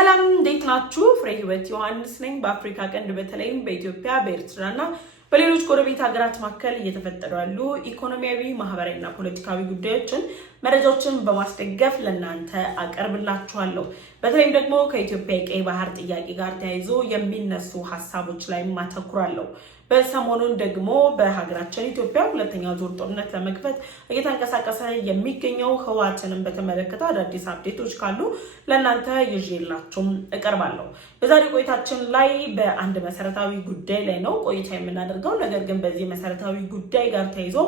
ሰላም እንዴት ናችሁ? ፍሬ ህይወት ዮሐንስ ነኝ። በአፍሪካ ቀንድ በተለይም በኢትዮጵያ በኤርትራና በሌሎች ጎረቤት ሀገራት መካከል እየተፈጠሩ ያሉ ኢኮኖሚያዊ፣ ማህበራዊና ፖለቲካዊ ጉዳዮችን መረጃዎችን በማስደገፍ ለእናንተ አቀርብላችኋለሁ። በተለይም ደግሞ ከኢትዮጵያ የቀይ ባህር ጥያቄ ጋር ተያይዞ የሚነሱ ሀሳቦች ላይ ማተኩራለሁ። በሰሞኑን ደግሞ በሀገራችን ኢትዮጵያ ሁለተኛው ዙር ጦርነት ለመክፈት እየተንቀሳቀሰ የሚገኘው ህወሓትንም በተመለከተ አዳዲስ አፕዴቶች ካሉ ለእናንተ ይዤላችሁ እቀርባለሁ። በዛሬ ቆይታችን ላይ በአንድ መሰረታዊ ጉዳይ ላይ ነው ቆይታ የምናደርገው። ነገር ግን በዚህ መሰረታዊ ጉዳይ ጋር ተያይዞ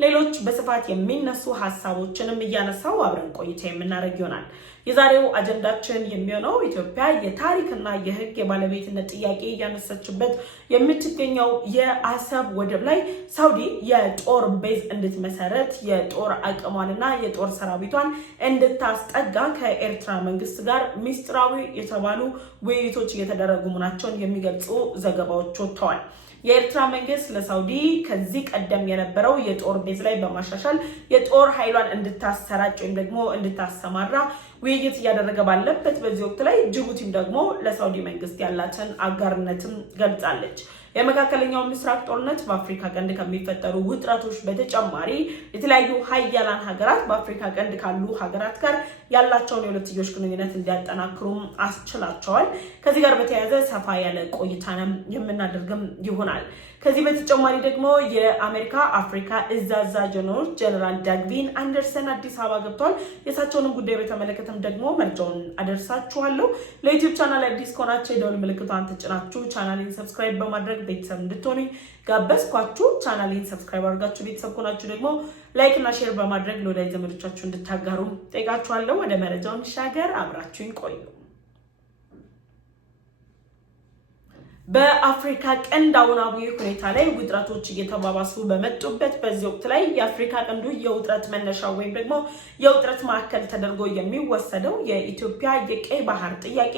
ሌሎች በስፋት የሚነሱ ሀሳቦችንም እያነሳው አብረን ቆይታ የምናደርግ ይሆናል። የዛሬው አጀንዳችን የሚሆነው ኢትዮጵያ የታሪክና የህግ የባለቤትነት ጥያቄ እያነሳችበት የምትገኘው የአሰብ ወደብ ላይ ሳውዲ የጦር ቤዝ እንድትመሰረት የጦር አቅሟንና የጦር ሰራዊቷን እንድታስጠጋ ከኤርትራ መንግስት ጋር ሚስጥራዊ የተባሉ ውይይቶች እየተደረጉ መሆናቸውን የሚገልጹ ዘገባዎች ወጥተዋል። የኤርትራ መንግስት ለሳውዲ ከዚህ ቀደም የነበረው የጦር ቤዝ ላይ በማሻሻል የጦር ኃይሏን እንድታሰራጭ ወይም ደግሞ እንድታሰማራ ውይይት እያደረገ ባለበት በዚህ ወቅት ላይ ጅቡቲም ደግሞ ለሳውዲ መንግስት ያላትን አጋርነትም ገልጻለች። የመካከለኛው ምስራቅ ጦርነት በአፍሪካ ቀንድ ከሚፈጠሩ ውጥረቶች በተጨማሪ የተለያዩ ሀያላን ሀገራት በአፍሪካ ቀንድ ካሉ ሀገራት ጋር ያላቸውን የሁለትዮሽ ግንኙነት እንዲያጠናክሩም አስችላቸዋል። ከዚህ ጋር በተያያዘ ሰፋ ያለ ቆይታንም የምናደርግም ይሆናል። ከዚህ በተጨማሪ ደግሞ የአሜሪካ አፍሪካ እዝ አዛዥ ጀነራል ዳግቪን አንደርሰን አዲስ አበባ ገብተዋል። የእሳቸውንም ጉዳይ በተመለከተም ደግሞ መረጃውን አደርሳችኋለሁ። ለዩቲዩብ ቻናል አዲስ ከሆናችሁ የደወል ምልክቷን ተጭናችሁ ቻናሌን ሰብስክራይብ በማድረግ ቤተሰብ እንድትሆኑ ጋበዝኳችሁ። ቻናሌን ሰብስክራይብ አድርጋችሁ ቤተሰብ ከሆናችሁ ደግሞ ላይክ እና ሼር በማድረግ ለወዳጅ ዘመዶቻችሁ እንድታጋሩ ጠይቃችኋለሁ። ወደ መረጃው እንሻገር፣ አብራችሁን ቆዩ። በአፍሪካ ቀንድ አሁናዊ ሁኔታ ላይ ውጥረቶች እየተባባሱ በመጡበት በዚህ ወቅት ላይ የአፍሪካ ቀንዱ የውጥረት መነሻ ወይም ደግሞ የውጥረት ማዕከል ተደርጎ የሚወሰደው የኢትዮጵያ የቀይ ባህር ጥያቄ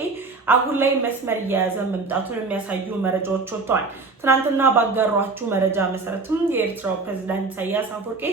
አሁን ላይ መስመር እየያዘ መምጣቱን የሚያሳዩ መረጃዎች ወጥተዋል። ትናንትና ባጋሯችሁ መረጃ መሰረትም የኤርትራው ፕሬዝዳንት ኢሳያስ አፈወርቂ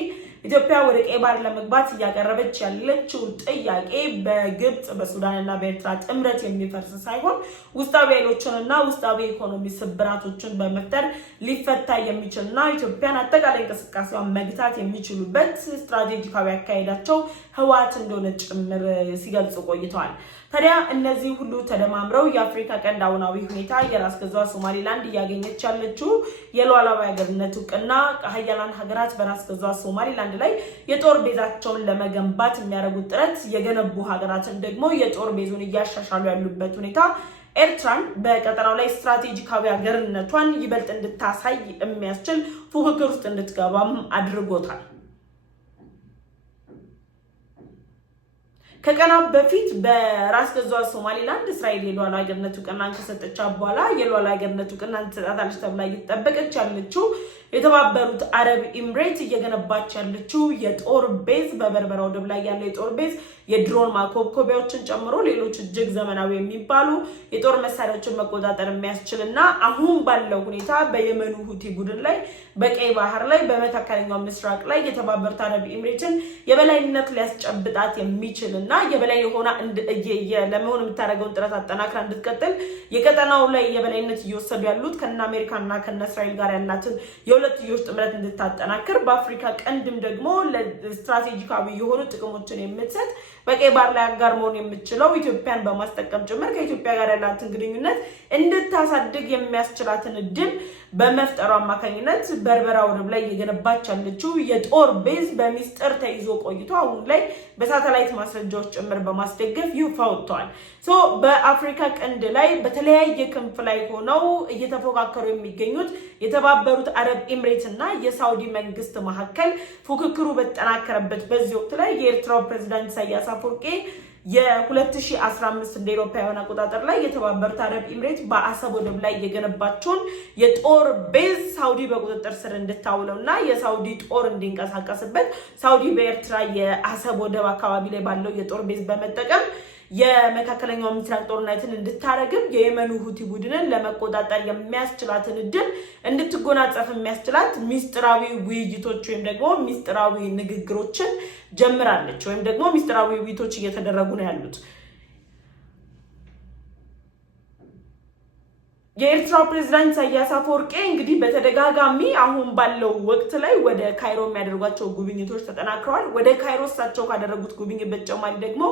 ኢትዮጵያ ወደ ቀይ ባህር ለመግባት እያቀረበች ያለችው ጥያቄ በግብጽ በሱዳንና በኤርትራ ጥምረት የሚፈርስ ሳይሆን ውስጣዊ ኃይሎችንና ውስጣዊ ኢኮኖሚ ስብራቶችን በመፍጠር ሊፈታ የሚችልና ኢትዮጵያን አጠቃላይ እንቅስቃሴዋን መግታት የሚችሉበት ስትራቴጂካዊ አካሄዳቸው ህወሓት እንደሆነ ጭምር ሲገልጹ ቆይተዋል። ታዲያ እነዚህ ሁሉ ተደማምረው የአፍሪካ ቀንድ አሁናዊ ሁኔታ የራስ ገዟ ሶማሊላንድ እያገኘች ያለችው የሉዓላዊ ሀገርነት እውቅና ሀያላን ሀገራት በራስ ገዟ ሶማሊላንድ ላይ የጦር ቤዛቸውን ለመገንባት የሚያደርጉት ጥረት የገነቡ ሀገራትን ደግሞ የጦር ቤዙን እያሻሻሉ ያሉበት ሁኔታ ኤርትራን በቀጠናው ላይ ስትራቴጂካዊ ሀገርነቷን ይበልጥ እንድታሳይ የሚያስችል ፉክክር ውስጥ እንድትገባም አድርጎታል። ከቀናት በፊት በራስ ገዟ ሶማሊላንድ እስራኤል የሉዓላዊ ሀገርነት እውቅናን ከሰጠች በኋላ የሉዓላዊ ሀገርነት እውቅናን ትሰጣለች ተብላ እየተጠበቀች ያለችው የተባበሩት አረብ ኤምሬት እየገነባች ያለችው የጦር ቤዝ በበርበራ ወደብ ላይ ያለው የጦር ቤዝ የድሮን ማኮብኮቢያዎችን ጨምሮ ሌሎች እጅግ ዘመናዊ የሚባሉ የጦር መሳሪያዎችን መቆጣጠር የሚያስችልና አሁን ባለው ሁኔታ በየመኑ ሁቲ ቡድን ላይ በቀይ ባህር ላይ በመካከለኛው ምስራቅ ላይ የተባበሩት አረብ ኤምሬትን የበላይነት ሊያስጨብጣት የሚችልና የበላይ ሆና ለመሆን የምታደርገውን ጥረት አጠናክራ እንድትቀጥል የቀጠናው ላይ የበላይነት እየወሰዱ ያሉት ከነ አሜሪካና ከነ እስራኤል ጋር ያላትን የሁለትዮሽ ጥምረት እንድታጠናክር በአፍሪካ ቀንድም ደግሞ ለስትራቴጂካዊ የሆኑ ጥቅሞችን የምትሰጥ በቀይ ባህር ላይ አጋር መሆን የምትችለው ኢትዮጵያን በማስጠቀም ጭምር ከኢትዮጵያ ጋር ያላትን ግንኙነት እንድታሳድግ የሚያስችላትን እድል በመፍጠሩ አማካኝነት በርበራ ወደብ ላይ እየገነባች ያለችው የጦር ቤዝ በሚስጥር ተይዞ ቆይቶ አሁን ላይ በሳተላይት ማስረጃዎች ጭምር በማስደገፍ ይፋ ወጥቷል። በአፍሪካ ቀንድ ላይ በተለያየ ክንፍ ላይ ሆነው እየተፎካከሩ የሚገኙት የተባበሩት አረብ ኤምሬት እና የሳውዲ መንግስት መካከል ፉክክሩ በተጠናከረበት በዚህ ወቅት ላይ የኤርትራው ፕሬዝዳንት ኢሳያስ አፈወርቂ የ2015 እንደ አውሮፓውያን አቆጣጠር ላይ የተባበሩት አረብ ኤምሬት በአሰብ ወደብ ላይ የገነባቸውን የጦር ቤዝ ሳውዲ በቁጥጥር ስር እንድታውለውና የሳውዲ ጦር እንዲንቀሳቀስበት ሳውዲ በኤርትራ የአሰብ ወደብ አካባቢ ላይ ባለው የጦር ቤዝ በመጠቀም የመካከለኛው ምስራቅ ጦርነትን እንድታረግም የየመኑ ሁቲ ቡድንን ለመቆጣጠር የሚያስችላትን እድል እንድትጎናጸፍ የሚያስችላት ሚስጥራዊ ውይይቶች ወይም ደግሞ ሚስጥራዊ ንግግሮችን ጀምራለች ወይም ደግሞ ሚስጥራዊ ውይይቶች እየተደረጉ ነው ያሉት። የኤርትራው ፕሬዝዳንት ኢሳያስ አፈወርቂ እንግዲህ በተደጋጋሚ አሁን ባለው ወቅት ላይ ወደ ካይሮ የሚያደርጓቸው ጉብኝቶች ተጠናክረዋል። ወደ ካይሮ እሳቸው ካደረጉት ጉብኝት በተጨማሪ ደግሞ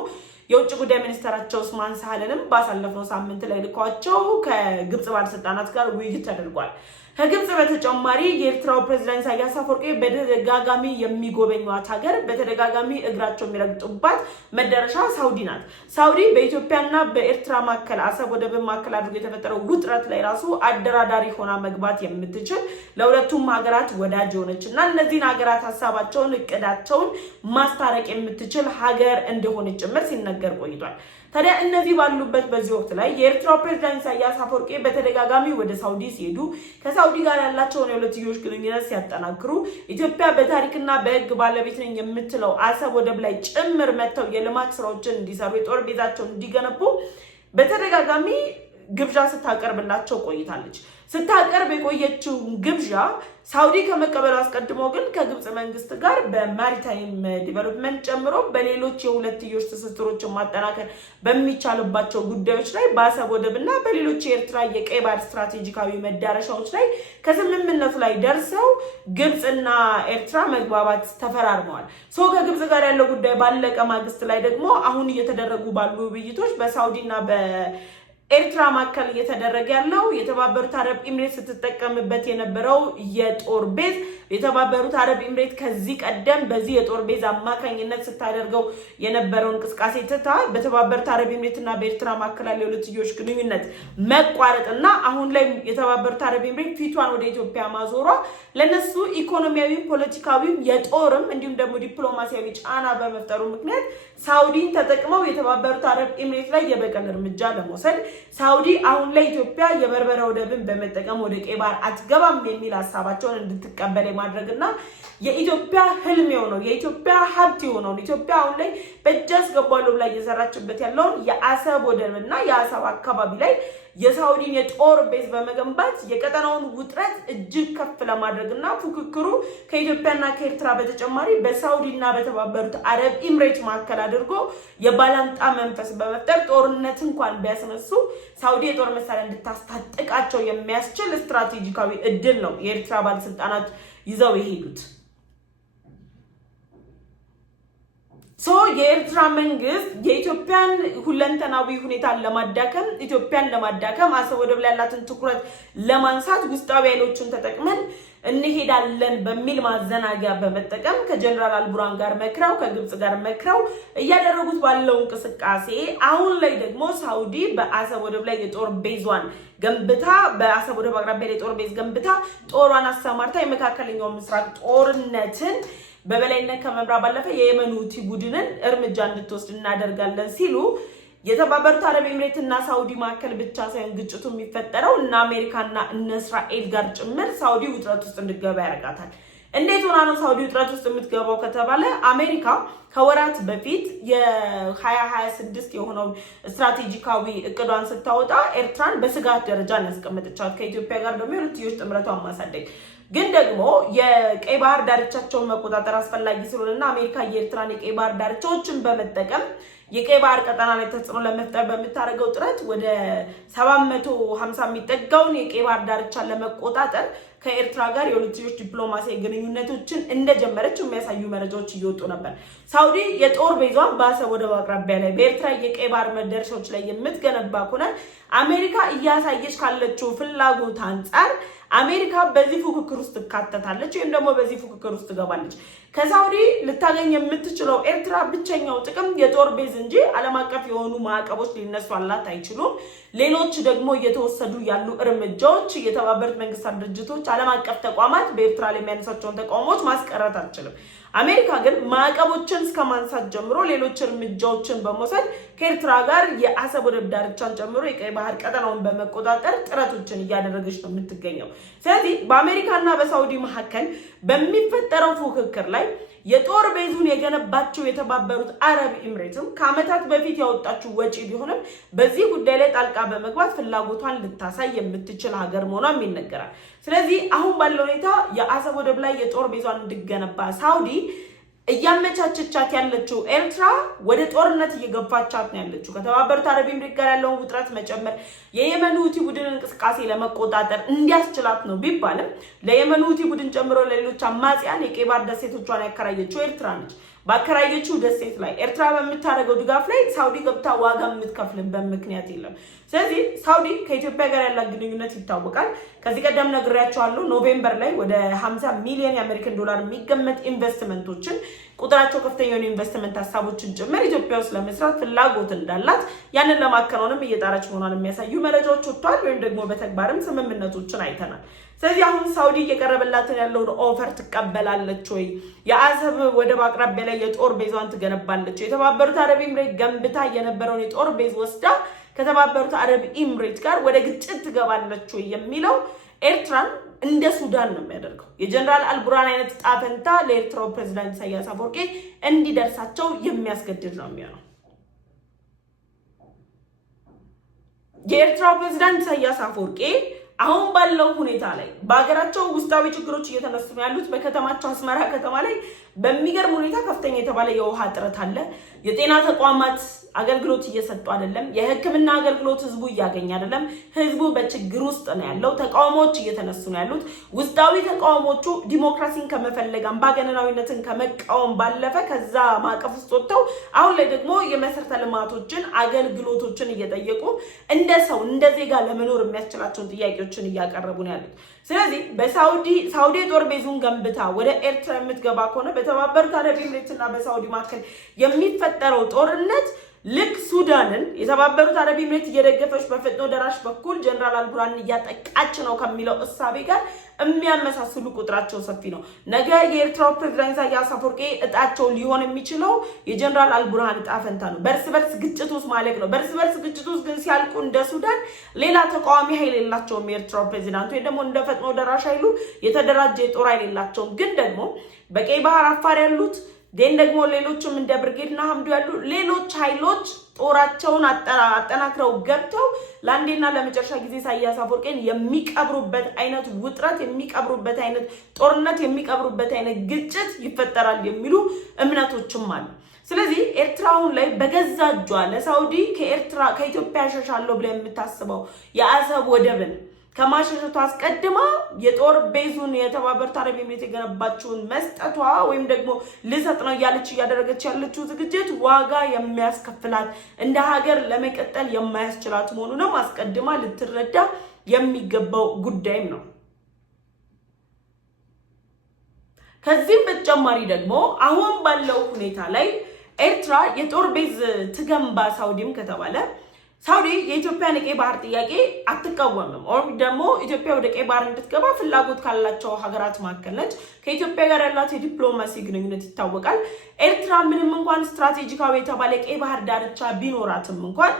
የውጭ ጉዳይ ሚኒስትራቸው ኡስማን ሳህልንም ባሳለፈው ሳምንት ላይ ልኳቸው ከግብጽ ባለስልጣናት ጋር ውይይት ተደርጓል። ከግብጽ በተጨማሪ የኤርትራው ፕሬዝዳንት ኢሳያስ አፈወርቂ በተደጋጋሚ የሚጎበኟት ሀገር በተደጋጋሚ እግራቸው የሚረግጡባት መዳረሻ ሳውዲ ናት። ሳውዲ በኢትዮጵያና በኤርትራ መካከል አሰብ ወደብን ማዕከል አድርጎ የተፈጠረው ውጥረት ላይ ራሱ አደራዳሪ ሆና መግባት የምትችል ለሁለቱም ሀገራት ወዳጅ ሆነችና እነዚህን ሀገራት ሀሳባቸውን እቅዳቸውን ማስታረቅ የምትችል ሀገር እንደሆነች ጭምር ሲነገር ቆይቷል። ታዲያ እነዚህ ባሉበት በዚህ ወቅት ላይ የኤርትራው ፕሬዝዳንት ኢሳያስ አፈወርቂ በተደጋጋሚ ወደ ሳውዲ ሲሄዱ ከሳውዲ ጋር ያላቸውን የሁለትዮሽ ግንኙነት ሲያጠናክሩ ኢትዮጵያ በታሪክና በሕግ ባለቤት ነኝ የምትለው አሰብ ወደብ ላይ ጭምር መጥተው የልማት ስራዎችን እንዲሰሩ የጦር ቤዛቸውን እንዲገነቡ በተደጋጋሚ ግብዣ ስታቀርብላቸው ቆይታለች። ስታቀርብ የቆየችው ግብዣ ሳውዲ ከመቀበሉ አስቀድሞ ግን ከግብጽ መንግስት ጋር በማሪታይም ዲቨሎፕመንት ጨምሮ በሌሎች የሁለትዮሽ ትስስሮችን ማጠናከር በሚቻልባቸው ጉዳዮች ላይ በአሰብ ወደብና በሌሎች የኤርትራ የቀይ ባህር ስትራቴጂካዊ መዳረሻዎች ላይ ከስምምነቱ ላይ ደርሰው ግብጽና ኤርትራ መግባባት ተፈራርመዋል። ከግብጽ ጋር ያለው ጉዳይ ባለቀ ማግስት ላይ ደግሞ አሁን እየተደረጉ ባሉ ውይይቶች በሳውዲና ኤርትራ ማከል እየተደረገ ያለው የተባበሩት አረብ ኤምሬት ስትጠቀምበት የነበረው የጦር ቤዝ የተባበሩት አረብ ኤምሬት ከዚህ ቀደም በዚህ የጦር ቤዝ አማካኝነት ስታደርገው የነበረው እንቅስቃሴ ትታ በተባበሩት አረብ ኤምሬትና በኤርትራ ማከል ያለው የሁለትዮሽ ግንኙነት መቋረጥና አሁን ላይ የተባበሩት አረብ ኤምሬት ፊቷን ወደ ኢትዮጵያ ማዞሯ ለነሱ ኢኮኖሚያዊ፣ ፖለቲካዊ፣ የጦርም እንዲሁም ደግሞ ዲፕሎማሲያዊ ጫና በመፍጠሩ ምክንያት ሳውዲን ተጠቅመው የተባበሩት አረብ ኤምሬት ላይ የበቀል እርምጃ ለመውሰድ ሳውዲ አሁን ላይ ኢትዮጵያ የበርበራ ወደብን በመጠቀም ወደ ቀይ ባህር አትገባም የሚል ሀሳባቸውን እንድትቀበል ማድረግና የኢትዮጵያ ህልም የሆነው የኢትዮጵያ ሀብት የሆነው ኢትዮጵያ አሁን ላይ በእጅ አስገባለሁ ብላ እየሰራችበት ያለውን የአሰብ ወደብና የአሰብ አካባቢ ላይ የሳውዲን የጦር ቤዝ በመገንባት የቀጠናውን ውጥረት እጅግ ከፍ ለማድረግና ፉክክሩ ከኢትዮጵያና ከኤርትራ በተጨማሪ በሳውዲና በተባበሩት አረብ ኤምሬት ማዕከል አድርጎ የባላንጣ መንፈስ በመፍጠር ጦርነት እንኳን ቢያስነሱ ሳውዲ የጦር መሳሪያ እንድታስታጥቃቸው የሚያስችል ስትራቴጂካዊ እድል ነው የኤርትራ ባለስልጣናት ይዘው የሄዱት። የኤርትራ መንግስት የኢትዮጵያን ሁለንተናዊ ሁኔታን ለማዳከም ኢትዮጵያን ለማዳከም አሰብ ወደብ ላይ ያላትን ትኩረት ለማንሳት ውስጣዊ ኃይሎችን ተጠቅመን እንሄዳለን በሚል ማዘናጊያ በመጠቀም ከጀነራል አልቡራን ጋር መክረው ከግብጽ ጋር መክረው እያደረጉት ባለው እንቅስቃሴ አሁን ላይ ደግሞ ሳውዲ በአሰብ ወደብ ላይ የጦር ቤዟን ገንብታ በአሰብ ወደብ አቅራቢያ የጦር ቤዝ ገንብታ ጦሯን አሰማርታ የመካከለኛው ምስራቅ ጦርነትን በበላይነት ከመምራት ባለፈ የየመን ሁቲ ቡድንን እርምጃ እንድትወስድ እናደርጋለን ሲሉ የተባበሩት አረብ ኤምሬትና ሳውዲ ማዕከል ብቻ ሳይሆን ግጭቱ የሚፈጠረው እና አሜሪካና እነ እስራኤል ጋር ጭምር ሳውዲ ውጥረት ውስጥ እንድትገባ ያደርጋታል። እንዴት ሆና ነው ሳውዲ ውጥረት ውስጥ የምትገባው ከተባለ አሜሪካ ከወራት በፊት የ2026 የሆነው ስትራቴጂካዊ እቅዷን ስታወጣ ኤርትራን በስጋት ደረጃ ያስቀመጠቻት ከኢትዮጵያ ጋር ደግሞ የሁለትዮሽ ጥምረቷን ማሳደግ ግን ደግሞ የቀይ ባህር ዳርቻቸውን መቆጣጠር አስፈላጊ ስለሆነና አሜሪካ የኤርትራን የቀይ ባህር ዳርቻዎችን በመጠቀም የቀይ ባህር ቀጠና ላይ ተጽዕኖ ለመፍጠር በምታደርገው ጥረት ወደ 750 የሚጠጋውን የቀይ ባህር ዳርቻን ለመቆጣጠር ከኤርትራ ጋር የሁለትዮሽ ዲፕሎማሲያዊ ግንኙነቶችን እንደጀመረች የሚያሳዩ መረጃዎች እየወጡ ነበር። ሳውዲ የጦር ቤዟን በአሰብ ወደብ አቅራቢያ ላይ በኤርትራ የቀይ ባህር መዳረሻዎች ላይ የምትገነባ ከሆነ አሜሪካ እያሳየች ካለችው ፍላጎት አንጻር አሜሪካ በዚህ ፉክክር ውስጥ ትካተታለች ወይም ደግሞ በዚህ ፉክክር ውስጥ ትገባለች። ከሳውዲ ልታገኝ የምትችለው ኤርትራ ብቸኛው ጥቅም የጦር ቤዝ እንጂ ዓለም አቀፍ የሆኑ ማዕቀቦች ሊነሷላት አይችሉም። ሌሎች ደግሞ እየተወሰዱ ያሉ እርምጃዎች የተባበሩት መንግስታት ድርጅቶች ዓለም አቀፍ ተቋማት በኤርትራ ላይ የሚያነሳቸውን ተቃውሞዎች ማስቀረት አትችልም። አሜሪካ ግን ማዕቀቦችን እስከማንሳት ጀምሮ ሌሎች እርምጃዎችን በመውሰድ ከኤርትራ ጋር የአሰብ ወደብ ዳርቻን ጨምሮ የቀይ ባህር ቀጠናውን በመቆጣጠር ጥረቶችን እያደረገች ነው የምትገኘው። ስለዚህ በአሜሪካና በሳውዲ መካከል በሚፈጠረው ፉክክር ላይ የጦር ቤዙን የገነባቸው የተባበሩት አረብ ኤምሬትም ከዓመታት በፊት ያወጣችው ወጪ ቢሆንም በዚህ ጉዳይ ላይ ጣልቃ በመግባት ፍላጎቷን ልታሳይ የምትችል ሀገር መሆኗም ይነገራል። ስለዚህ አሁን ባለው ሁኔታ የአሰብ ወደብ ላይ የጦር ቤዟን እንድገነባ ሳውዲ እያመቻቸቻት ያለችው ኤርትራ ወደ ጦርነት እየገፋቻት ነው ያለችው። ከተባበሩት አረብ ኤምሬት ጋር ያለውን ውጥረት መጨመር የየመን ሁቲ ቡድን እንቅስቃሴ ለመቆጣጠር እንዲያስችላት ነው ቢባልም ለየመን ሁቲ ቡድን ጨምሮ ለሌሎች አማጽያን የቀይ ባህር ደሴቶቿን ያከራየችው ኤርትራ ነች። ባከራየችው ደሴት ላይ ኤርትራ በምታደርገው ድጋፍ ላይ ሳውዲ ገብታ ዋጋ የምትከፍልበት ምክንያት የለም። ስለዚህ ሳውዲ ከኢትዮጵያ ጋር ያላት ግንኙነት ይታወቃል። ከዚህ ቀደም ነግሬያቸዋለሁ። ኖቬምበር ላይ ወደ 50 ሚሊዮን የአሜሪካን ዶላር የሚገመት ኢንቨስትመንቶችን ቁጥራቸው ከፍተኛ የሆኑ ኢንቨስትመንት ሀሳቦችን ጭምር ኢትዮጵያ ውስጥ ለመስራት ፍላጎት እንዳላት ያንን ለማከናወንም እየጣረች መሆኗን የሚያሳዩ መረጃዎች ወጥተዋል። ወይም ደግሞ በተግባርም ስምምነቶችን አይተናል። ስለዚህ አሁን ሳውዲ እየቀረበላትን ያለውን ኦፈር ትቀበላለች ወይ? የአሰብ ወደብ አቅራቢያ ላይ የጦር ቤዟን ትገነባለች? የተባበሩት አረብ ኤምሬት ገንብታ የነበረውን የጦር ቤዝ ወስዳ ከተባበሩት አረብ ኤምሬት ጋር ወደ ግጭት ትገባለች ወይ የሚለው ኤርትራን እንደ ሱዳን ነው የሚያደርገው። የጀነራል አልቡርሃን አይነት ጣፈንታ ለኤርትራው ፕሬዝዳንት ኢሳያስ አፈወርቂ እንዲደርሳቸው የሚያስገድድ ነው የሚሆነው። የኤርትራው ፕሬዝዳንት ኢሳያስ አፈወርቂ አሁን ባለው ሁኔታ ላይ በአገራቸው ውስጣዊ ችግሮች እየተነሱ ያሉት በከተማቸው አስመራ ከተማ ላይ በሚገርም ሁኔታ ከፍተኛ የተባለ የውሃ እጥረት አለ። የጤና ተቋማት አገልግሎት እየሰጡ አይደለም። የሕክምና አገልግሎት ህዝቡ እያገኘ አይደለም። ህዝቡ በችግር ውስጥ ነው ያለው። ተቃውሞዎች እየተነሱ ነው ያሉት። ውስጣዊ ተቃውሞቹ ዲሞክራሲን ከመፈለግ አምባገነናዊነትን ከመቃወም ባለፈ ከዛ ማዕቀፍ ውስጥ ወጥተው አሁን ላይ ደግሞ የመሰረተ ልማቶችን አገልግሎቶችን እየጠየቁ እንደ ሰው እንደ ዜጋ ለመኖር የሚያስችላቸውን ጥያቄዎችን እያቀረቡ ነው ያሉት። ስለዚህ በሳውዲ ጦር ቤዙን ገንብታ ወደ ኤርትራ የምትገባ ከሆነ በተባበሩት አረብ ኤምሬትና በሳውዲ መካከል የሚፈጠረው ጦርነት ልክ ሱዳንን የተባበሩት አረብ ኤምሬት እየደገፈች በፈጥኖ ደራሽ በኩል ጀነራል አልቡርሃንን እያጠቃች ነው ከሚለው እሳቤ ጋር የሚያመሳስሉ ቁጥራቸው ሰፊ ነው። ነገ የኤርትራው ፕሬዝዳንት ኢሳያስ አፈወርቂ እጣቸው ሊሆን የሚችለው የጀነራል አልቡርሃን እጣ ፈንታ ነው። በርስ በርስ ግጭት ውስጥ ማለት ነው። በርስ በርስ ግጭት ውስጥ ግን ሲያልቁ እንደ ሱዳን ሌላ ተቃዋሚ ኃይል የላቸውም። የኤርትራው ፕሬዝዳንት ወይ ደግሞ እንደ ፈጥኖ ደራሽ ኃይሉ የተደራጀ የጦር ኃይል የላቸውም። ግን ደግሞ በቀይ ባህር አፋር ያሉት ደግሞ ሌሎችም እንደ ብርጌድና ሐምዱ ያሉ ሌሎች ኃይሎች ጦራቸውን አጠናክረው ገብተው ለአንዴና ለመጨረሻ ጊዜ ኢሳያስ አፈወርቂን የሚቀብሩበት አይነት ውጥረት፣ የሚቀብሩበት አይነት ጦርነት፣ የሚቀብሩበት አይነት ግጭት ይፈጠራል የሚሉ እምነቶችም አሉ። ስለዚህ ኤርትራውን ላይ በገዛ እጇ ለሳውዲ ከኢትዮጵያ ያሸሻለሁ ብላ የምታስበው የአሰብ ወደብን ከማሸሸቷ አስቀድማ የጦር ቤዙን የተባበሩት አረብ ኤምሬት የገነባችውን መስጠቷ ወይም ደግሞ ልሰጥ ነው እያለች እያደረገች ያለችው ዝግጅት ዋጋ የሚያስከፍላት እንደ ሀገር ለመቀጠል የማያስችላት መሆኑንም አስቀድማ ልትረዳ የሚገባው ጉዳይም ነው። ከዚህም በተጨማሪ ደግሞ አሁን ባለው ሁኔታ ላይ ኤርትራ የጦር ቤዝ ትገንባ ሳውዲም ከተባለ ሳውዲ የኢትዮጵያን የቀይ ባህር ጥያቄ አትቃወምም። ወይም ደግሞ ኢትዮጵያ ወደ ቀይ ባህር እንድትገባ ፍላጎት ካላቸው ሀገራት መካከል ነች። ከኢትዮጵያ ጋር ያላት የዲፕሎማሲ ግንኙነት ይታወቃል። ኤርትራ ምንም እንኳን ስትራቴጂካዊ የተባለ ቀይ ባህር ዳርቻ ቢኖራትም እንኳን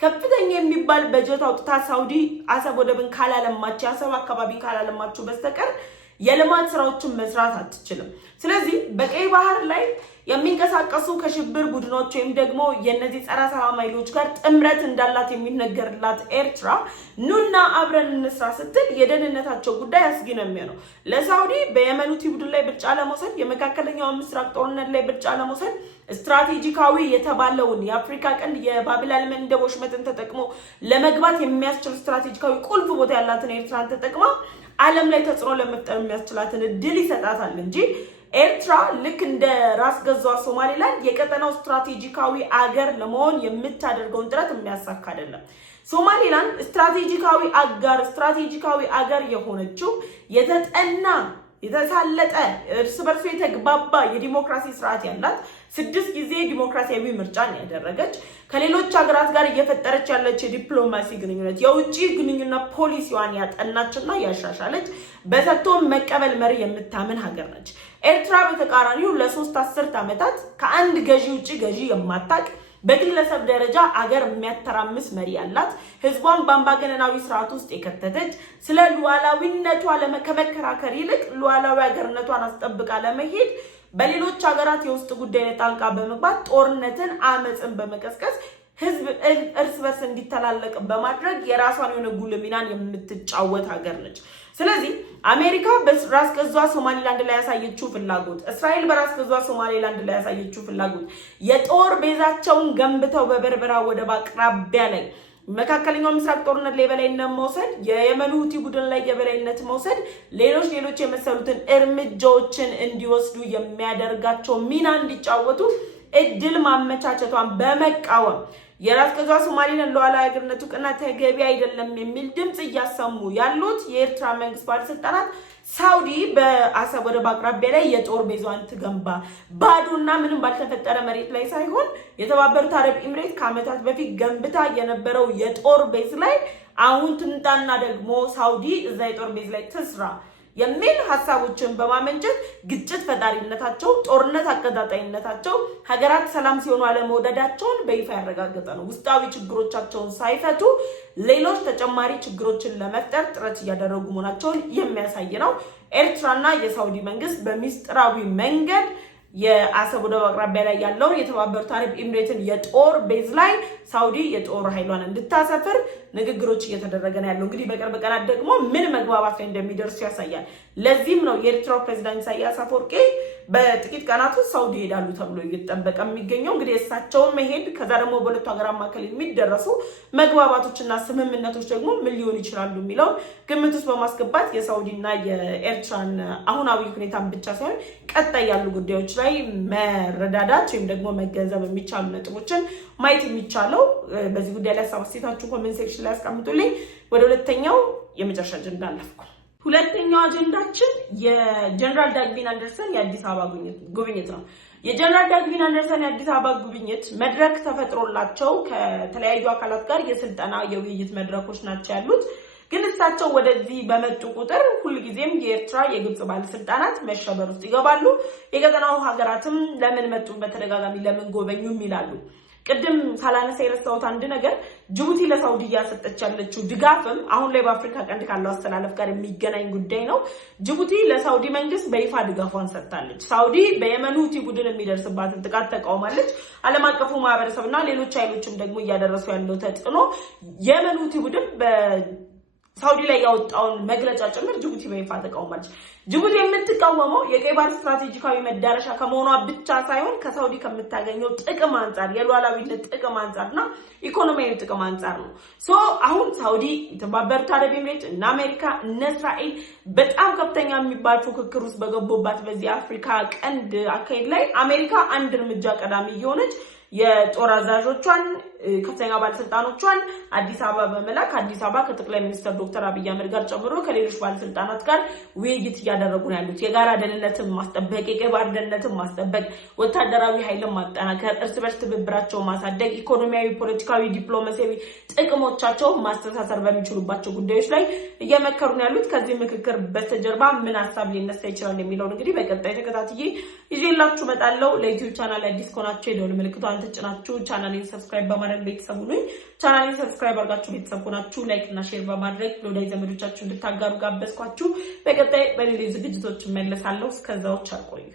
ከፍተኛ የሚባል በጀት አውጥታ ሳውዲ አሰብ ወደብን ካላለማች የአሰብ አካባቢ ካላለማችሁ በስተቀር የልማት ስራዎችን መስራት አትችልም። ስለዚህ በቀይ ባህር ላይ የሚንቀሳቀሱ ከሽብር ቡድኖች ወይም ደግሞ የነዚህ ጸረ ሰላም ኃይሎች ጋር ጥምረት እንዳላት የሚነገርላት ኤርትራ ኑና አብረን እንስራ ስትል የደህንነታቸው ጉዳይ አስጊ ነው የሚሆነው። ለሳውዲ በየመን ሁቲ ቡድን ላይ ብልጫ ለመውሰድ የመካከለኛው ምስራቅ ጦርነት ላይ ብልጫ ለመውሰድ ስትራቴጂካዊ የተባለውን የአፍሪካ ቀንድ የባቢላል መንደብ ወሽመጥን ተጠቅሞ ለመግባት የሚያስችል ስትራቴጂካዊ ቁልፍ ቦታ ያላትን ኤርትራን ተጠቅማ ዓለም ላይ ተጽዕኖ ለመፍጠር የሚያስችላትን እድል ይሰጣታል እንጂ ኤርትራ ልክ እንደ ራስ ገዟ ሶማሌላንድ የቀጠናው ስትራቴጂካዊ አገር ለመሆን የምታደርገውን ጥረት የሚያሳካ አይደለም። ሶማሌላንድ ስትራቴጂካዊ አገር የሆነችው የተጠና የተሳለጠ እርስ በርሱ የተግባባ የዲሞክራሲ ስርዓት ያላት 6 ጊዜ ዲሞክራሲያዊ ምርጫን ያደረገች ከሌሎች ሀገራት ጋር እየፈጠረች ያለች የዲፕሎማሲ ግንኙነት የውጪ ግንኙነት ፖሊሲዋን ያጠናችና ያሻሻለች በሰጥቶ መቀበል መሪ የምታምን ሀገር ነች። ኤርትራ በተቃራኒው ለ3 አስርት ዓመታት ከአንድ ገዢ ውጪ ገዢ የማታቅ በግለሰብ ደረጃ አገር የሚያተራምስ መሪ ያላት ህዝቧን በአምባገነናዊ ስርዓት ውስጥ የከተተች ስለ ሉዓላዊነቷ ከመከራከር ይልቅ ሉዓላዊ ሀገርነቷን አስጠብቃ ለመሄድ በሌሎች ሀገራት የውስጥ ጉዳይ ጣልቃ በመግባት ጦርነትን፣ አመፅን በመቀስቀስ ህዝብ እርስ በርስ እንዲተላለቅ በማድረግ የራሷን የሆነ ጉልህ ሚናን የምትጫወት ሀገር ነች። ስለዚህ አሜሪካ በራስ ገዟ ሶማሊላንድ ላይ ያሳየችው ፍላጎት፣ እስራኤል በራስ ገዟ ሶማሊላንድ ላይ ያሳየችው ፍላጎት የጦር ቤዛቸውን ገንብተው በበርበራ ወደብ አቅራቢያ ላይ መካከለኛው ምስራቅ ጦርነት ላይ የበላይነት መውሰድ፣ የየመኑ ሁቲ ቡድን ላይ የበላይነት መውሰድ፣ ሌሎች የመሰሉትን እርምጃዎችን እንዲወስዱ የሚያደርጋቸው ሚና እንዲጫወቱ እድል ማመቻቸቷን በመቃወም የራስ ገዟ ሶማሊላንድ ሉዓላዊ ሀገርነቱ እውቅና ተገቢ አይደለም የሚል ድምጽ እያሰሙ ያሉት የኤርትራ መንግስት ባለስልጣናት ሳውዲ በአሰብ ወደብ አቅራቢያ ላይ የጦር ቤዟን ትገንባ፣ ባዶና ምንም ባልተፈጠረ መሬት ላይ ሳይሆን የተባበሩት አረብ ኤምሬት ከዓመታት በፊት ገንብታ የነበረው የጦር ቤዝ ላይ አሁን ትምጣና ደግሞ ሳውዲ እዛ የጦር ቤዝ ላይ ትስራ የሚል ሐሳቦችን በማመንጨት ግጭት ፈጣሪነታቸው፣ ጦርነት አቀጣጣይነታቸው፣ ሀገራት ሰላም ሲሆኑ አለመወደዳቸውን በይፋ ያረጋገጠ ነው። ውስጣዊ ችግሮቻቸውን ሳይፈቱ ሌሎች ተጨማሪ ችግሮችን ለመፍጠር ጥረት እያደረጉ መሆናቸውን የሚያሳይ ነው። ኤርትራና የሳውዲ መንግስት በሚስጥራዊ መንገድ የአሰብ ወደብ አቅራቢያ ላይ ያለውን የተባበሩት አረብ ኤምሬትን የጦር ቤዝ ላይ ሳውዲ የጦር ኃይሏን እንድታሰፍር ንግግሮች እየተደረገ ነው ያለው። እንግዲህ በቅርብ ቀናት ደግሞ ምን መግባባት ላይ እንደሚደርሱ ያሳያል። ለዚህም ነው የኤርትራው ፕሬዝዳንት ኢሳያስ አፈወርቂ በጥቂት ቀናት ውስጥ ሳውዲ ይሄዳሉ ተብሎ እየተጠበቀ የሚገኘው። እንግዲህ እሳቸውን መሄድ ከዛ ደግሞ በሁለቱ ሀገራት መካከል የሚደረሱ መግባባቶችና ስምምነቶች ደግሞ ምን ሊሆኑ ይችላሉ የሚለው ግምት ውስጥ በማስገባት የሳውዲና የኤርትራን አሁናዊ ሁኔታን ብቻ ሳይሆን ቀጣይ ያሉ ጉዳዮች ላይ መረዳዳት ወይም ደግሞ መገንዘብ የሚቻሉ ነጥቦችን ማየት የሚቻለው በዚህ ጉዳይ ላይ አስተያየታችሁን ኮሜንት ሴክሽን ላይ አስቀምጡልኝ። ወደ ሁለተኛው የመጨረሻ አጀንዳ አለፍኩ። ሁለተኛው አጀንዳችን የጀነራል ዳግዊን አንደርሰን የአዲስ አበባ ጉብኝት ነው። የጀነራል ዳግዊን አንደርሰን የአዲስ አበባ ጉብኝት መድረክ ተፈጥሮላቸው ከተለያዩ አካላት ጋር የስልጠና የውይይት መድረኮች ናቸው ያሉት። ግን እሳቸው ወደዚህ በመጡ ቁጥር ሁልጊዜም የኤርትራ የግብጽ ባለስልጣናት መሸበር ውስጥ ይገባሉ። የቀጠናው ሀገራትም ለምን መጡ፣ በተደጋጋሚ ለምን ጎበኙ ይላሉ። ቅድም ሳላነሳ የረሳሁት አንድ ነገር ጅቡቲ ለሳውዲ እያሰጠች ያለችው ድጋፍም አሁን ላይ በአፍሪካ ቀንድ ካለው አስተላለፍ ጋር የሚገናኝ ጉዳይ ነው። ጅቡቲ ለሳውዲ መንግስት በይፋ ድጋፏን ሰጥታለች። ሳውዲ በየመኑ ሁቲ ቡድን የሚደርስባትን ጥቃት ተቃውማለች። ዓለም አቀፉ ማህበረሰብና ሌሎች ኃይሎችም ደግሞ እያደረሱ ያለው ተጽዕኖ የመኑ ሁቲ ቡድን ሳውዲ ላይ ያወጣውን መግለጫ ጭምር ጅቡቲ በይፋ ተቃውማለች። ጅቡቲ የምትቃወመው የቀይ ባህር ስትራቴጂካዊ መዳረሻ ከመሆኗ ብቻ ሳይሆን ከሳውዲ ከምታገኘው ጥቅም አንጻር፣ የሉዓላዊነት ጥቅም አንጻርና ኢኮኖሚያዊ ጥቅም አንጻር ነው። አሁን ሳውዲ፣ የተባበሩት አረብ ኤምሬት እና አሜሪካ እና እስራኤል በጣም ከፍተኛ የሚባል ፉክክር ውስጥ በገቡባት በዚህ አፍሪካ ቀንድ አካሄድ ላይ አሜሪካ አንድ እርምጃ ቀዳሚ እየሆነች የጦር አዛዦቿን ከፍተኛ ባለስልጣኖቿን አዲስ አበባ በመላክ አዲስ አበባ ከጠቅላይ ሚኒስትር ዶክተር አብይ አህመድ ጋር ጨምሮ ከሌሎች ባለስልጣናት ጋር ውይይት እያደረጉ ነው ያሉት። የጋራ ደህንነትን ማስጠበቅ፣ የቀይ ባህር ደህንነትን ማስጠበቅ፣ ወታደራዊ ኃይልን ማጠናከር፣ እርስ በርስ ትብብራቸውን ማሳደግ፣ ኢኮኖሚያዊ፣ ፖለቲካዊ፣ ዲፕሎማሲያዊ ጥቅሞቻቸውን ማስተሳሰር በሚችሉባቸው ጉዳዮች ላይ እየመከሩ ነው ያሉት። ከዚህ ምክክር በስተጀርባ ምን ሀሳብ ሊነሳ ይችላል የሚለው እንግዲህ በቀጣይ ተከታትዬ ይዤላችሁ እመጣለሁ። ለዩቲዩብ ቻናል አዲስ ከሆናችሁ የደወል ምልክቷን ተጭናችሁ ቻናሌን ሰብስክራይብ በማድረግ ቤተሰብ ሁኑ። ቻናሌን ሰብስክራይብ አድርጋችሁ ቤተሰብ ሆናችሁ ላይክ እና ሼር በማድረግ ለወዳጅ ዘመዶቻችሁ እንድታጋሩ ጋበዝኳችሁ። በቀጣይ በሌሎች ዝግጅቶች እመለሳለሁ። እስከዛው ቻው ቆዩ።